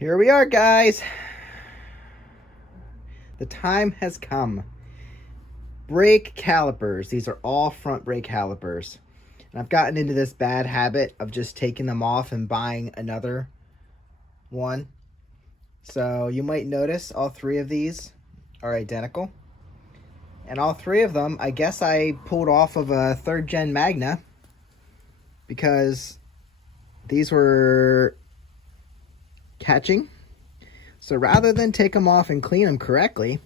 Here we are, guys. The time has come. Brake calipers. These are all front brake calipers. And I've gotten into this bad habit of just taking them off and buying another one. So you might notice all three of these are identical. And all three of them, I guess I pulled off of a 3rd gen Magna because these were catching. So rather than take them off and clean them correctly,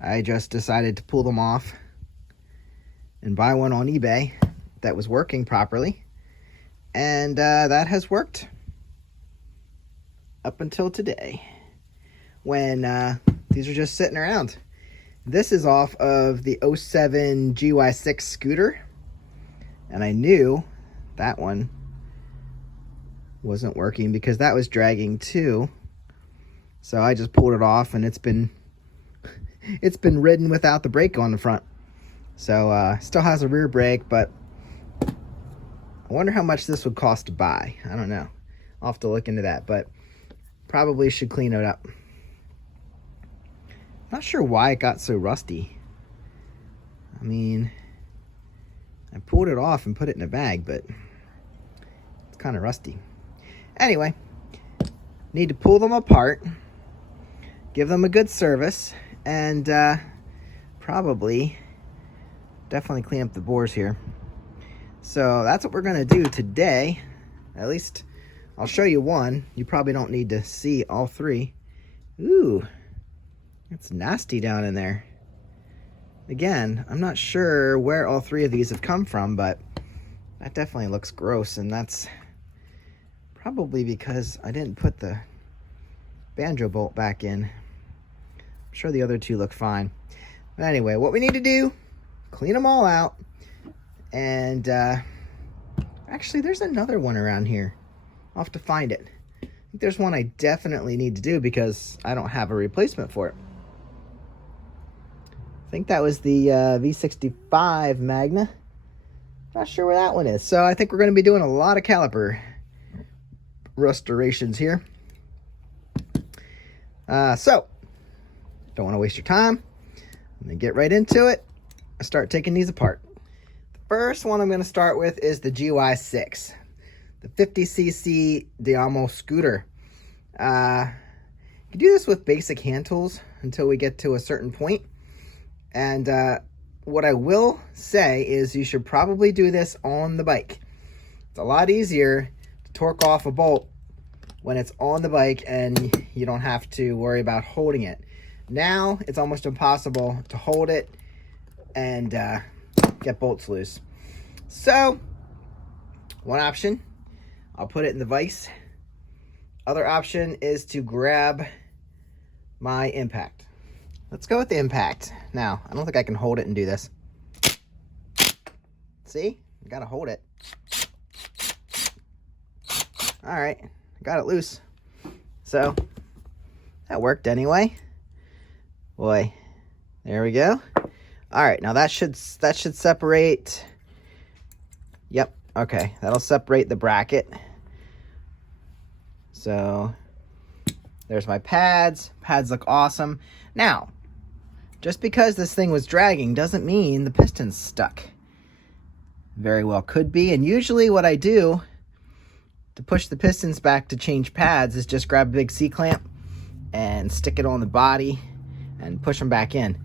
I just decided to pull them off and buy one on eBay that was working properly. And that has worked up until today, when these are just sitting around. This is off of the 07 GY6 scooter, and I knew that one wasn't working because that was dragging too. So I just pulled it off, and it's been ridden without the brake on the front. So still has a rear brake, but I wonder how much this would cost to buy. I don't know. I'll have to look into that, but probably should clean it up. Not sure why it got so rusty. I mean, I pulled it off and put it in a bag, but it's kind of rusty. Anyway, need to pull them apart, give them a good service, and definitely clean up the bores here. So that's what we're going to do today. At least I'll show you one. You probably don't need to see all three. Ooh, it's nasty down in there. Again, I'm not sure where all three of these have come from, but that definitely looks gross, and that's probably because I didn't put the banjo bolt back in. I'm sure the other two look fine. But anyway, what we need to do, clean them all out. And actually, there's another one around here. I'll have to find it. I think there's one I definitely need to do because I don't have a replacement for it. I think that was the V65 Magna. Not sure where that one is. So I think we're going to be doing a lot of caliper restorations here. So, don't want to waste your time. I'm going to get right into it. I start taking these apart. The first one I'm going to start with is the GY6, the 50cc Diamo scooter. You can do this with basic hand tools until we get to a certain point. And what I will say is you should probably do this on the bike. It's a lot easier to torque off a bolt when it's on the bike and you don't have to worry about holding it. Now it's almost impossible to hold it and get bolts loose. So one option, I'll put it in the vise. Other option is to grab my impact. Let's go with the impact. Now, I don't think I can hold it and do this. See? You gotta hold it. All right, I got it loose. So, that worked anyway. Boy, there we go. All right, now that should separate. Yep, okay, that'll separate the bracket. So, there's my pads. Pads look awesome. Now, just because this thing was dragging doesn't mean the piston's stuck. Very well could be, and usually what I do to push the pistons back to change pads is just grab a big C-clamp and stick it on the body and push them back in.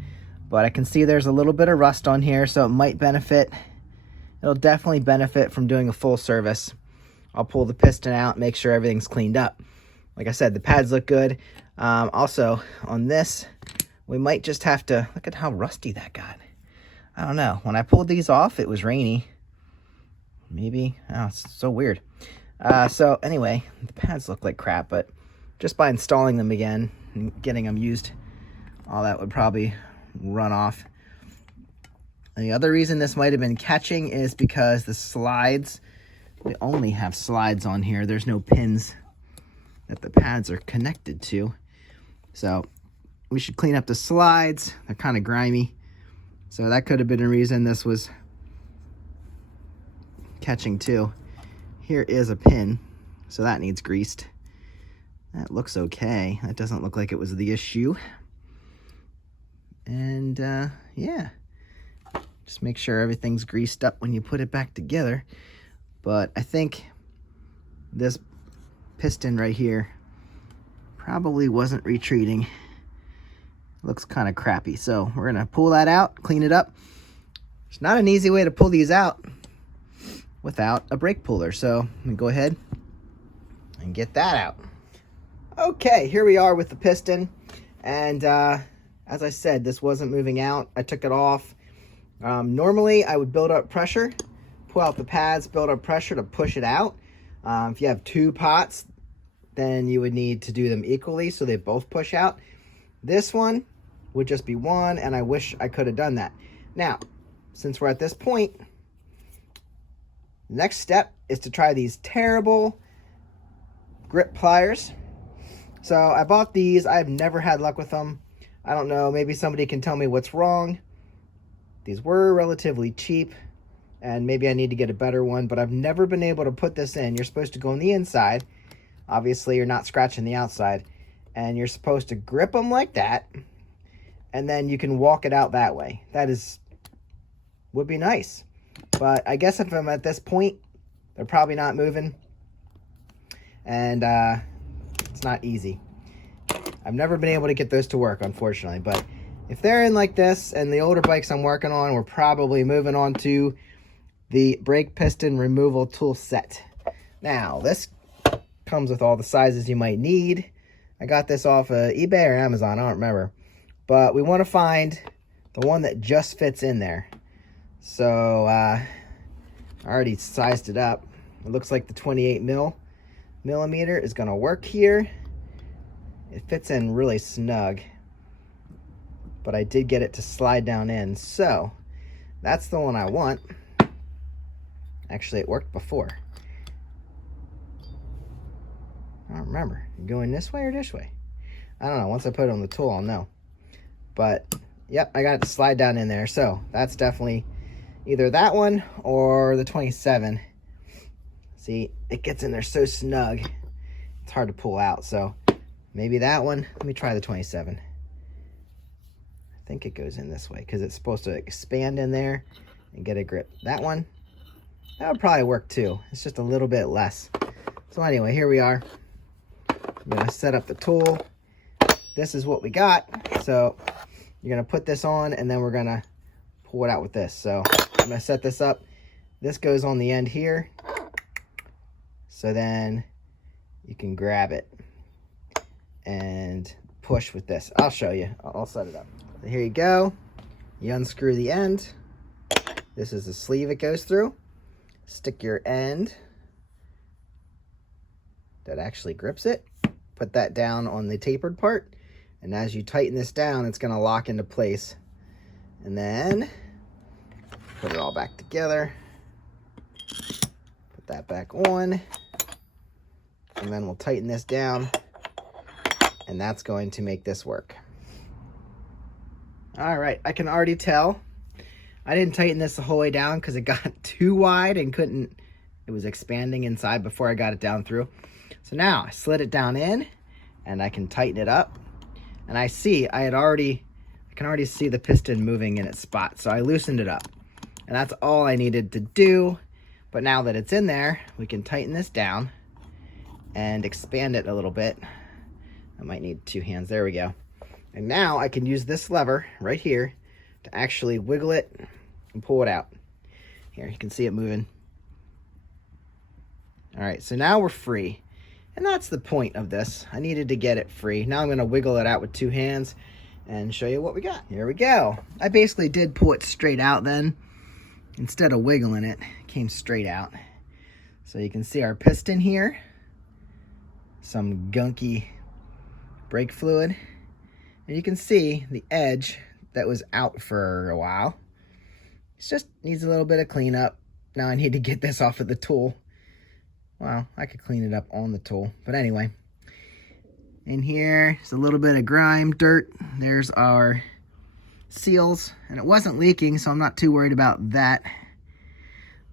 But I can see there's a little bit of rust on here, so it might benefit. It'll definitely benefit from doing a full service. I'll pull the piston out, make sure everything's cleaned up. Like I said, the pads look good. Also, on this, we might just have to, look at how rusty that got. I don't know. When I pulled these off, it was rainy. Maybe, oh, it's so weird. So anyway, the pads look like crap, but just by installing them again and getting them used, all that would probably run off. And the other reason this might have been catching is because the slides, we only have slides on here. There's no pins that the pads are connected to. So we should clean up the slides. They're kind of grimy. So that could have been a reason this was catching too. Here is a pin, so that needs greased. That looks okay. That doesn't look like it was the issue. And yeah, just make sure everything's greased up when you put it back together. But I think this piston right here probably wasn't retreating. Looks kind of crappy. So we're gonna pull that out, clean it up. It's not an easy way to pull these out without a brake puller. So I'm gonna go ahead and get that out. Okay, here we are with the piston. And as I said, this wasn't moving out. I took it off. Normally I would build up pressure, pull out the pads, build up pressure to push it out. If you have two pots, then you would need to do them equally so they both push out. This one would just be one, and I wish I could have done that. Now, since we're at this point, the next step is to try these terrible grip pliers. So I bought these. I've never had luck with them. I don't know, maybe somebody can tell me what's wrong. These were relatively cheap, and maybe I need to get a better one, but I've never been able to put this in. You're supposed to go on the inside. Obviously, you're not scratching the outside. And you're supposed to grip them like that, and then you can walk it out that way. That would be nice. But I guess if I'm at this point, they're probably not moving. And it's not easy. I've never been able to get those to work, unfortunately. But if they're in like this, and the older bikes I'm working on, we're probably moving on to the brake piston removal tool set. Now, this comes with all the sizes you might need. I got this off of eBay or Amazon, I don't remember. But we want to find the one that just fits in there. So, I already sized it up. It looks like the 28 millimeter is going to work here. It fits in really snug, but I did get it to slide down in, so that's the one I want. Actually, it worked before. I don't remember. Going this way or this way? I don't know. Once I put it on the tool, I'll know. But, yep, I got it to slide down in there, so that's definitely either that one or the 27. See, it gets in there so snug, it's hard to pull out, so maybe that one. Let me try the 27. I think it goes in this way because it's supposed to expand in there and get a grip. That one, that would probably work too. It's just a little bit less. So anyway, here we are. I'm going to set up the tool. This is what we got. So you're going to put this on, and then we're going to pull it out with this. So I'm going to set this up. This goes on the end here. So then you can grab it and push with this. I'll show you. I'll set it up. So here you go. You unscrew the end. This is the sleeve it goes through. Stick your end that actually grips it. Put that down on the tapered part. And as you tighten this down, it's going to lock into place. And then put it all back together. Put that back on. And then we'll tighten this down. And that's going to make this work. All right, I can already tell I didn't tighten this the whole way down because it got too wide and it was expanding inside before I got it down through. So now I slid it down in and I can tighten it up. And I can already see the piston moving in its spot. So I loosened it up. And that's all I needed to do. But now that it's in there, we can tighten this down and expand it a little bit. I might need two hands. There we go. And now I can use this lever right here to actually wiggle it and pull it out. Here, you can see it moving. All right, so now we're free. And that's the point of this. I needed to get it free. Now I'm going to wiggle it out with two hands and show you what we got. Here we go. I basically did pull it straight out then. Instead of wiggling it, it came straight out. So you can see our piston here. Some gunky brake fluid. And you can see the edge that was out for a while. It just needs a little bit of cleanup. Now I need to get this off of the tool. Well, I could clean it up on the tool. But anyway, in here is a little bit of grime, dirt. There's our seals. And it wasn't leaking, so I'm not too worried about that.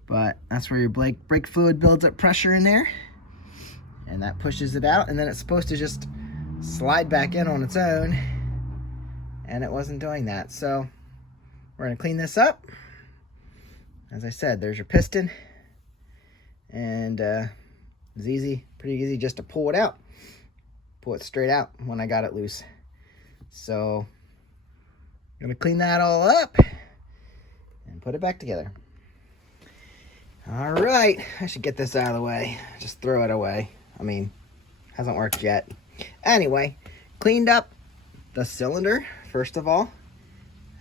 But that's where your brake fluid builds up pressure in there. and that pushes it out, and then it's supposed to just slide back in on its own, and it wasn't doing that. So we're going to clean this up. As I said, there's your piston, and it's easy, pretty easy just to pull it out. Pull it straight out when I got it loose. So I'm going to clean that all up and put it back together. All right, I should get this out of the way. Just throw it away. I mean, hasn't worked yet. Anyway, cleaned up the cylinder, first of all.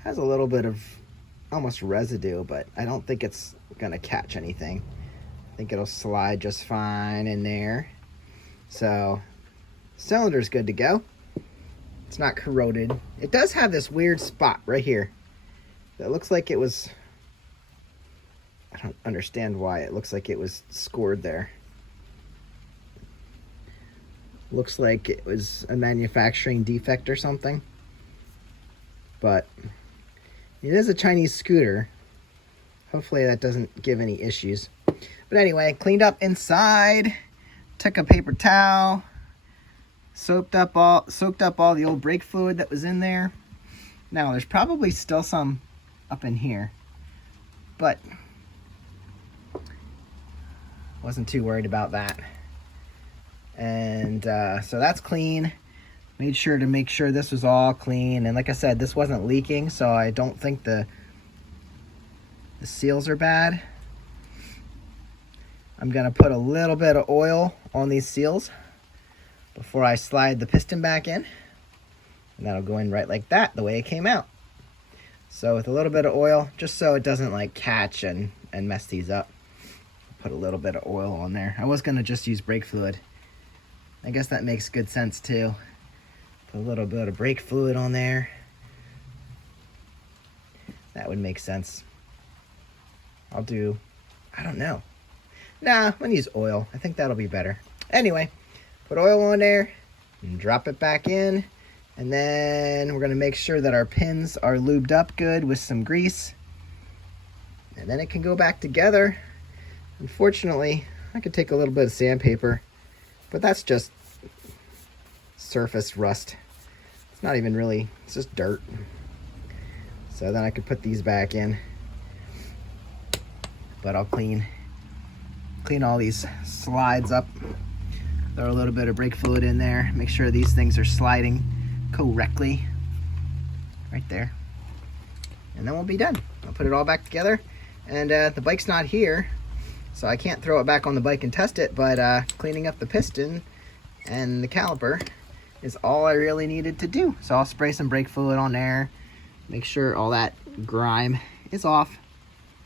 Has a little bit of almost residue, but I don't think it's gonna catch anything. I think it'll slide just fine in there. So, cylinder's good to go. It's not corroded. It does have this weird spot right here that looks like it was, I don't understand why it looks like it was scored there. Looks like it was a manufacturing defect or something. But it is a Chinese scooter. Hopefully that doesn't give any issues. But anyway, cleaned up inside. Took a paper towel. Soaked up all the old brake fluid that was in there. Now there's probably still some up in here, but wasn't too worried about that. And so that's clean. Made sure to make sure this was all clean, and like I said, this wasn't leaking, so I don't think the seals are bad. I'm gonna put a little bit of oil on these seals before I slide the piston back in, and that'll go in right like that, the way it came out. So with a little bit of oil, just so it doesn't like catch and mess these up, put a little bit of oil on there. I was gonna just use brake fluid. I guess that makes good sense too. Put a little bit of brake fluid on there. That would make sense. I don't know. Nah, I'm gonna use oil. I think that'll be better. Anyway, put oil on there and drop it back in. And then we're gonna make sure that our pins are lubed up good with some grease. And then it can go back together. Unfortunately, I could take a little bit of sandpaper, but that's just surface rust. It's not even really, it's just dirt. So then I could put these back in. But I'll clean all these slides up. Throw a little bit of brake fluid in there. Make sure these things are sliding correctly. Right there. And then we'll be done. I'll put it all back together. And the bike's not here, so I can't throw it back on the bike and test it, but cleaning up the piston and the caliper is all I really needed to do. So I'll spray some brake fluid on there, make sure all that grime is off,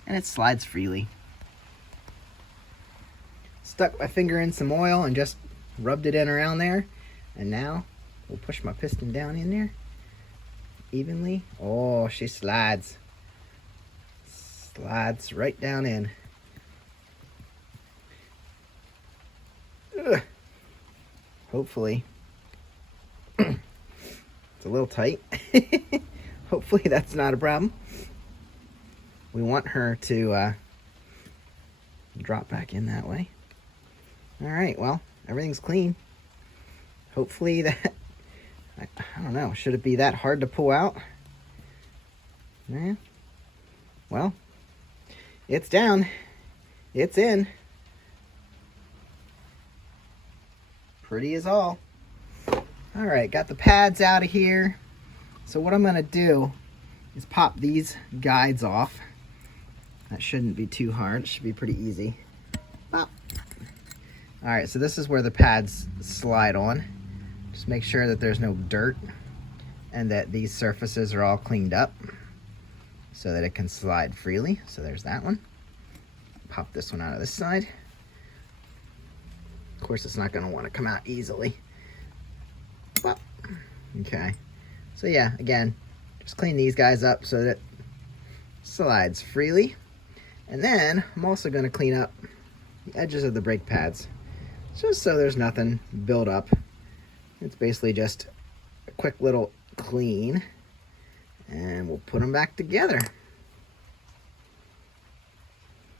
and it slides freely. Stuck my finger in some oil and just rubbed it in around there, and now we'll push my piston down in there evenly. Oh, she slides right down in. Ugh. Hopefully it's a little tight. Hopefully that's not a problem. We want her to drop back in that way. All right, well, everything's clean. Hopefully that, I don't know, should it be that hard to pull out? Yeah. Well, it's down. It's in. Pretty as all. All right, got the pads out of here. So what I'm gonna do is pop these guides off. That shouldn't be too hard. It should be pretty easy. Pop. All right, so this is where the pads slide on. Just make sure that there's no dirt and that these surfaces are all cleaned up so that it can slide freely. So there's that one. Pop this one out of this side. Of course, it's not going to want to come out easily. Well, okay. So yeah, again, just clean these guys up so that it slides freely. And then I'm also going to clean up the edges of the brake pads, just so there's nothing built up. It's basically just a quick little clean, and we'll put them back together.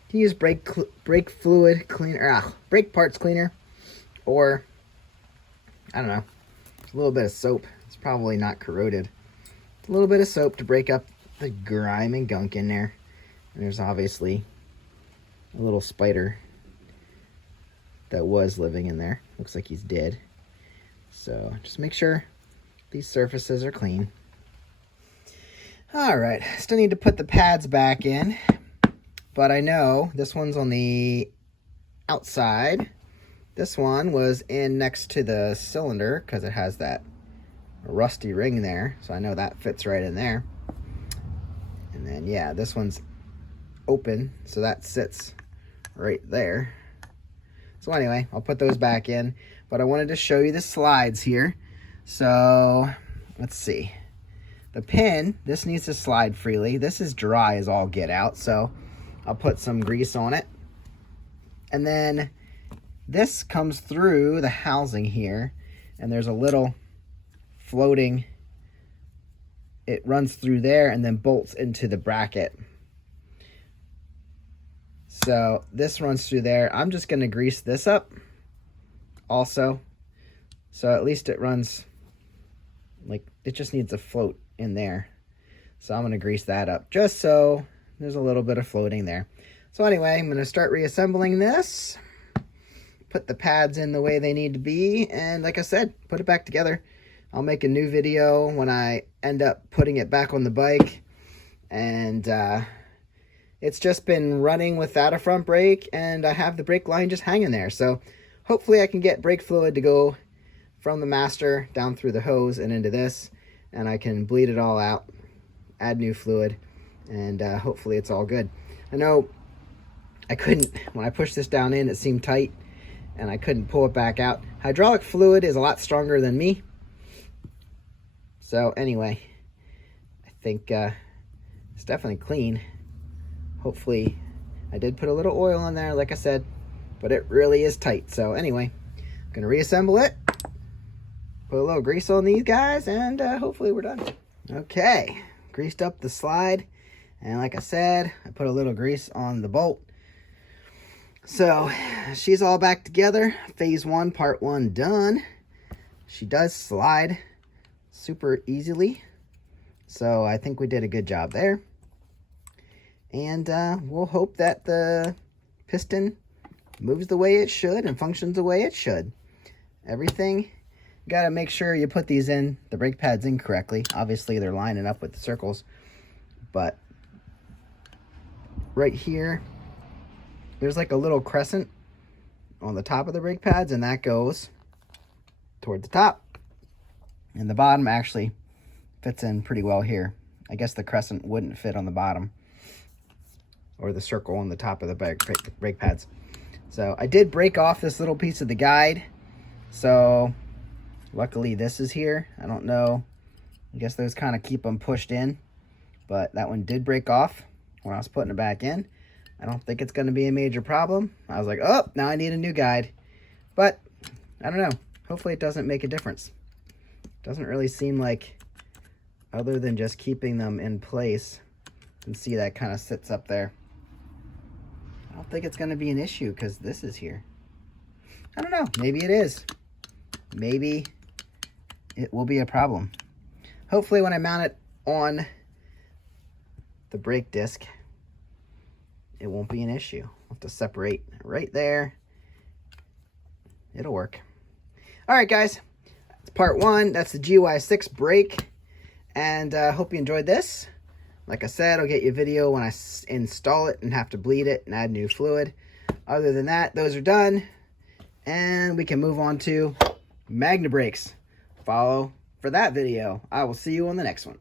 You can use brake fluid cleaner, brake parts cleaner, Or, I don't know, a little bit of soap. It's probably not corroded. A little bit of soap to break up the grime and gunk in there. And there's obviously a little spider that was living in there. Looks like he's dead. So just make sure these surfaces are clean. All right, still need to put the pads back in, but I know this one's on the outside. This one was in next to the cylinder because it has that rusty ring there, so I know that fits right in there. And then yeah, this one's open, so that sits right there. So anyway, I'll put those back in, but I wanted to show you the slides here. So let's see. The pin, this needs to slide freely. This is dry as all get out, so I'll put some grease on it. And then this comes through the housing here, and there's a little floating, it runs through there and then bolts into the bracket. So this runs through there. I'm just going to grease this up also, so at least it runs, like, it just needs to float in there. So I'm going to grease that up just so there's a little bit of floating there. So anyway, I'm going to start reassembling this, put the pads in the way they need to be, and like I said, put it back together. I'll make a new video when I end up putting it back on the bike. And it's just been running without a front brake, and I have the brake line just hanging there. So hopefully I can get brake fluid to go from the master down through the hose and into this, and I can bleed it all out, add new fluid, and hopefully it's all good. I know I couldn't, when I pushed this down in, it seemed tight, and I couldn't pull it back out. Hydraulic fluid is a lot stronger than me. So anyway, I think it's definitely clean. Hopefully, I did put a little oil in there, like I said, but it really is tight. So anyway, I'm gonna reassemble it, put a little grease on these guys, and hopefully we're done. Okay, greased up the slide, and like I said, I put a little grease on the bolt. So she's all back together. Phase 1, part 1 done. She does slide super easily, so I think we did a good job there. And we'll hope that the piston moves the way it should and functions the way it should. Everything, you gotta make sure you put these in, the brake pads in correctly. Obviously they're lining up with the circles, but right here, there's like a little crescent on the top of the brake pads, and that goes toward the top. And the bottom actually fits in pretty well here. I guess the crescent wouldn't fit on the bottom, or the circle on the top of the brake pads. So I did break off this little piece of the guide. So luckily this is here. I don't know. I guess those kind of keep them pushed in. But that one did break off when I was putting it back in. I don't think it's going to be a major problem. I was like, oh, now I need a new guide. But I don't know. Hopefully it doesn't make a difference. Doesn't really seem like, other than just keeping them in place. You can see that kind of sits up there. I don't think it's going to be an issue because this is here. I don't know. Maybe it is. Maybe it will be a problem. Hopefully when I mount it on the brake disc, it won't be an issue. I'll have to separate right there. It'll work. All right, guys. That's part 1. That's the GY6 brake. And I hope you enjoyed this. Like I said, I'll get you a video when I install it and have to bleed it and add new fluid. Other than that, those are done. And we can move on to Magna brakes. Follow for that video. I will see you on the next one.